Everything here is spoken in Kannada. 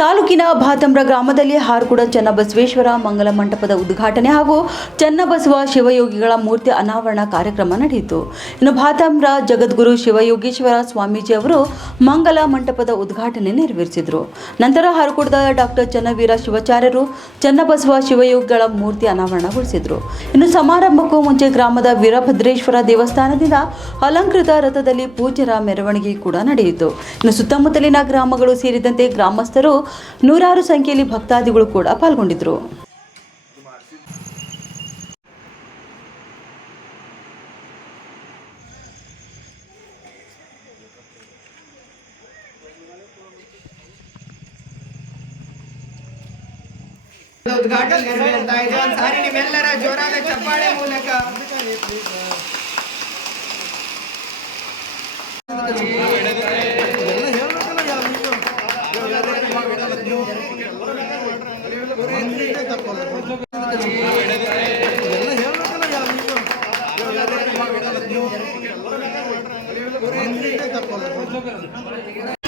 ತಾಲೂಕಿನ ಭಾತಮ್ರ ಗ್ರಾಮದಲ್ಲಿ ಹಾರ್ಕುಡ ಚನ್ನಬಸವೇಶ್ವರ ಮಂಗಲ ಮಂಟಪದ ಉದ್ಘಾಟನೆ ಹಾಗೂ ಚನ್ನಬಸವ ಶಿವಯೋಗಿಗಳ ಮೂರ್ತಿ ಅನಾವರಣ ಕಾರ್ಯಕ್ರಮ ನಡೆಯಿತು. ಇನ್ನು ಭಾತಮ್ರ ಜಗದ್ಗುರು ಶಿವಯೋಗೇಶ್ವರ ಸ್ವಾಮೀಜಿ ಅವರು ಮಂಗಲ ಮಂಟಪದ ಉದ್ಘಾಟನೆ ನೆರವೇರಿಸಿದರು. ನಂತರ ಹಾರ್ಕುಡದ ಡಾಕ್ಟರ್ ಚನ್ನವೀರ ಶಿವಾಚಾರ್ಯರು ಚನ್ನಬಸವ ಶಿವಯೋಗಿಗಳ ಮೂರ್ತಿ ಅನಾವರಣಗೊಳಿಸಿದರು. ಇನ್ನು ಸಮಾರಂಭಕ್ಕೂ ಮುಂಚೆ ಗ್ರಾಮದ ವೀರಭದ್ರೇಶ್ವರ ದೇವಸ್ಥಾನದಿಂದ ಅಲಂಕೃತ ರಥದಲ್ಲಿ ಪೂಜ್ಯರ ಮೆರವಣಿಗೆ ಕೂಡ ನಡೆಯಿತು. ಇನ್ನು ಸುತ್ತಮುತ್ತಲಿನ ಗ್ರಾಮಗಳು ಸೇರಿದಂತೆ ಗ್ರಾಮಸ್ಥರು ನೂರಾರು ಸಂಖ್ಯೆಯಲ್ಲಿ ಭಕ್ತಾದಿಗಳು ಕೂಡ ಪಾಲ್ಗೊಂಡಿದ್ದರು. ಉದ್ಘಾಟನೆ ಅಂತ ಇದೆ. ಒಂದ್ಸಾರಿ ನಿಮ್ಮೆಲ್ಲರ ಜೋರಾದ ಚಪ್ಪಾಳೆ ಮೂಲಕ. ತಪ್ಪಲ್ಲ